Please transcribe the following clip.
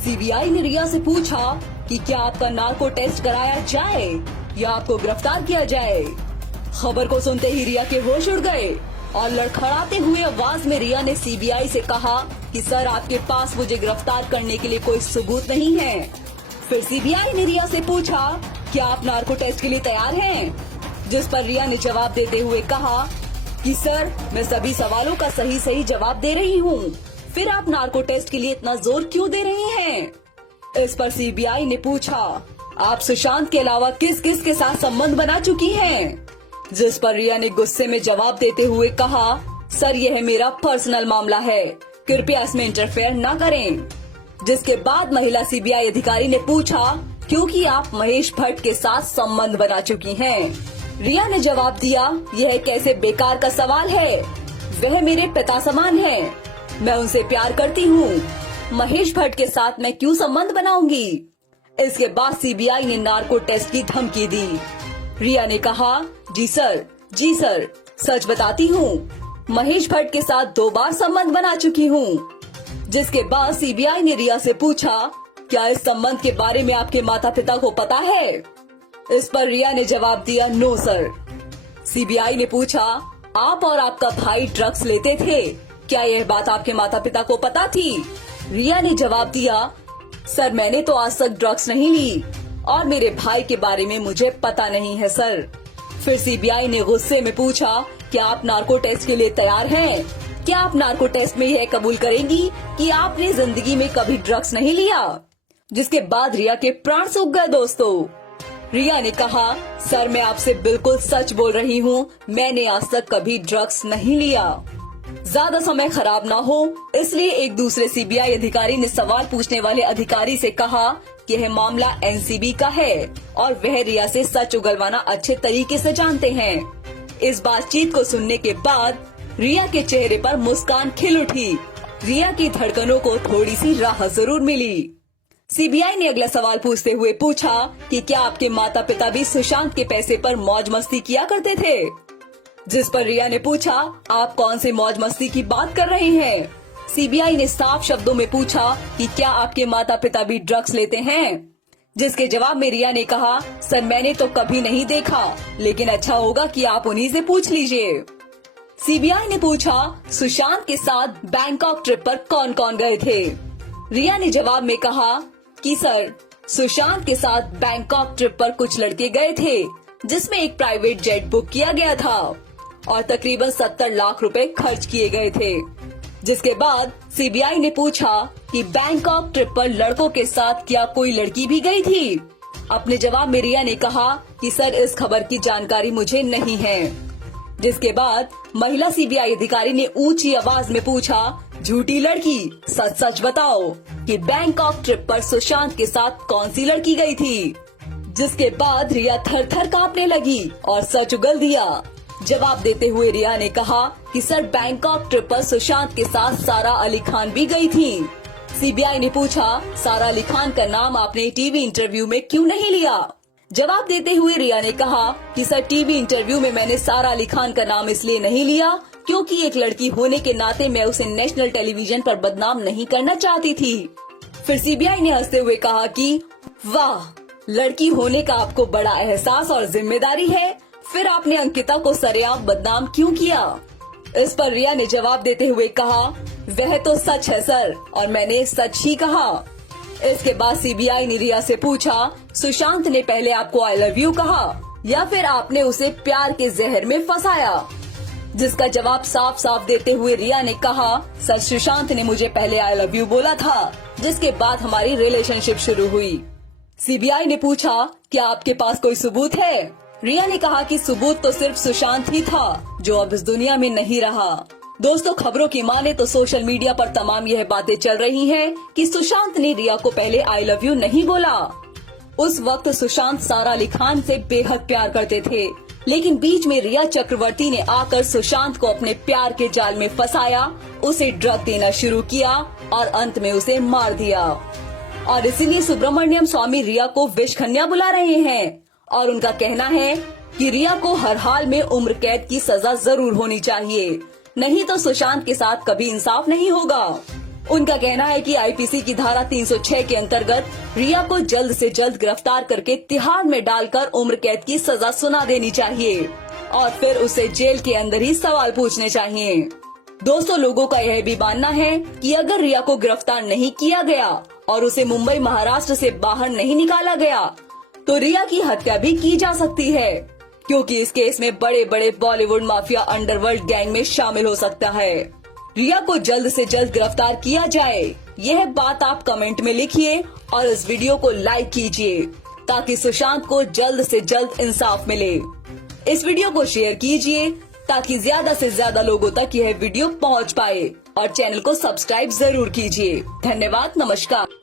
CBI ने रिया से पूछा कि क्या आपका नार्को टेस्ट कराया जाए या आपको गिरफ्तार किया जाए। खबर को सुनते ही रिया के होश उड़ गए और लड़खड़ाते हुए आवाज में रिया ने सीबीआई से कहा कि सर आपके पास मुझे गिरफ्तार करने के लिए कोई सबूत नहीं है। फिर सीबीआई ने रिया से पूछा क्या आप नार्को टेस्ट के लिए तैयार हैं, जिस पर रिया ने जवाब देते हुए कहा कि सर मैं सभी सवालों का सही जवाब दे रही हूँ, फिर आप नार्को टेस्ट के लिए इतना जोर क्यों दे रही हैं? इस पर सीबीआई ने पूछा आप सुशांत के अलावा किस किस के साथ संबंध बना चुकी हैं? जिस पर रिया ने गुस्से में जवाब देते हुए कहा सर यह मेरा पर्सनल मामला है, कृपया इसमें इंटरफेयर न करें। जिसके बाद महिला सीबीआई अधिकारी ने पूछा क्योंकि आप महेश भट्ट के साथ संबंध बना चुकी हैं। रिया ने जवाब दिया यह कैसे बेकार का सवाल है, वह मेरे पिता समान है, मैं उनसे प्यार करती हूँ, महेश भट्ट के साथ मैं क्यों संबंध बनाऊंगी। इसके बाद सीबीआई ने नार्को टेस्ट की धमकी दी। रिया ने कहा जी सर सच बताती हूँ, महेश भट्ट के साथ 2 बार संबंध बना चुकी हूँ। जिसके बाद सीबीआई ने रिया से पूछा क्या इस संबंध के बारे में आपके माता पिता को पता है? इस पर रिया ने जवाब दिया नो सर। सीबीआई ने पूछा आप और आपका भाई ड्रग्स लेते थे, क्या यह बात आपके माता पिता को पता थी? रिया ने जवाब दिया सर मैंने तो आज तक ड्रग्स नहीं ली और मेरे भाई के बारे में मुझे पता नहीं है सर। फिर सीबीआई ने गुस्से में पूछा क्या आप नार्को टेस्ट के लिए तैयार हैं? क्या आप नार्को टेस्ट में यह कबूल करेंगी कि आपने जिंदगी में कभी ड्रग्स नहीं लिया? जिसके बाद रिया के प्राण सूख गए दोस्तों। रिया ने कहा सर मैं आपसे बिल्कुल सच बोल रही हूँ, मैंने आज तक कभी ड्रग्स नहीं लिया। ज्यादा समय खराब ना हो इसलिए एक दूसरे सीबीआई अधिकारी ने सवाल पूछने वाले अधिकारी से कहा कि यह मामला एनसीबी का है और वह रिया से सच उगलवाना अच्छे तरीके से जानते हैं। इस बातचीत को सुनने के बाद रिया के चेहरे पर मुस्कान खिल उठी। रिया की धड़कनों को थोड़ी सी राहत जरूर मिली। सीबीआई ने अगला सवाल पूछते हुए पूछा कि क्या आपके माता पिता भी सुशांत के पैसे पर मौज मस्ती किया करते थे? जिस पर रिया ने पूछा आप कौन से मौज मस्ती की बात कर रहे हैं? सीबीआई ने साफ शब्दों में पूछा कि क्या आपके माता पिता भी ड्रग्स लेते हैं? जिसके जवाब में रिया ने कहा सर मैंने तो कभी नहीं देखा, लेकिन अच्छा होगा कि आप उन्हीं से पूछ लीजिए। सीबीआई ने पूछा सुशांत के साथ बैंकॉक ट्रिप पर कौन कौन गए थे? रिया ने जवाब में कहा कि सर सुशांत के साथ बैंकॉक ट्रिप पर कुछ लड़के गए थे जिसमें एक प्राइवेट जेट बुक किया गया था और तकरीबन 70 लाख रुपए खर्च किए गए थे। जिसके बाद सीबीआई ने पूछा कि बैंकॉक ट्रिप पर लड़कों के साथ क्या कोई लड़की भी गई थी? अपने जवाब में रिया ने कहा कि सर इस खबर की जानकारी मुझे नहीं है। जिसके बाद महिला सीबीआई अधिकारी ने ऊंची आवाज में पूछा झूठी लड़की सच सच बताओ कि बैंकॉक ट्रिप पर सुशांत के साथ कौन सी लड़की गई थी? जिसके बाद रिया थर थर कांपने लगी और सच उगल दिया। जवाब देते हुए रिया ने कहा कि सर बैंकॉक ट्रिप पर सुशांत के साथ सारा अली खान भी गई थी। सीबीआई ने पूछा सारा अली खान का नाम आपने टीवी इंटरव्यू में क्यों नहीं लिया? जवाब देते हुए रिया ने कहा कि सर टीवी इंटरव्यू में मैंने सारा अली खान का नाम इसलिए नहीं लिया क्योंकि एक लड़की होने के नाते मैं उसे नेशनल टेलीविजन पर बदनाम नहीं करना चाहती थी। फिर सीबीआई ने हंसते हुए कहा कि वाह, लड़की होने का आपको बड़ा एहसास और जिम्मेदारी है, फिर आपने अंकिता को सरेआम बदनाम क्यों किया? इस पर रिया ने जवाब देते हुए कहा वह तो सच है सर और मैंने सच ही कहा। इसके बाद सीबीआई ने रिया से पूछा सुशांत ने पहले आपको आई लव यू कहा या फिर आपने उसे प्यार के जहर में फंसाया? जिसका जवाब साफ साफ देते हुए रिया ने कहा सर सुशांत ने मुझे पहले आई लव यू बोला था, जिसके बाद हमारी रिलेशनशिप शुरू हुई। सीबीआई ने पूछा क्या आपके पास कोई सबूत है? रिया ने कहा कि सबूत तो सिर्फ सुशांत ही था जो अब इस दुनिया में नहीं रहा। दोस्तों खबरों की माने तो सोशल मीडिया पर तमाम यह बातें चल रही हैं कि सुशांत ने रिया को पहले आई लव यू नहीं बोला। उस वक्त सुशांत सारा अली खान से बेहद प्यार करते थे, लेकिन बीच में रिया चक्रवर्ती ने आकर सुशांत को अपने प्यार के जाल में फंसाया, उसे ड्रग देना शुरू किया और अंत में उसे मार दिया। और इसीलिए सुब्रमण्यम स्वामी रिया को विषकन्या बुला रहे हैं और उनका कहना है कि रिया को हर हाल में उम्र कैद की सजा जरूर होनी चाहिए, नहीं तो सुशांत के साथ कभी इंसाफ नहीं होगा। उनका कहना है कि आईपीसी की धारा 306 के अंतर्गत रिया को जल्द से जल्द गिरफ्तार करके तिहाड़ में डालकर उम्र कैद की सजा सुना देनी चाहिए और फिर उसे जेल के अंदर ही सवाल पूछने चाहिए। दोस्तों, लोगों का यह भी मानना है कि अगर रिया को गिरफ्तार नहीं किया गया और उसे मुंबई महाराष्ट्र से बाहर नहीं निकाला गया तो रिया की हत्या भी की जा सकती है, क्योंकि इस केस में बड़े बड़े बॉलीवुड माफिया अंडरवर्ल्ड गैंग में शामिल हो सकता है। रिया को जल्द से जल्द गिरफ्तार किया जाए, यह बात आप कमेंट में लिखिए और इस वीडियो को लाइक कीजिए ताकि सुशांत को जल्द से जल्द इंसाफ मिले। इस वीडियो को शेयर कीजिए ताकि ज्यादा से ज्यादा लोगों तक यह वीडियो पहुंच पाए और चैनल को सब्सक्राइब जरूर कीजिए। धन्यवाद, नमस्कार।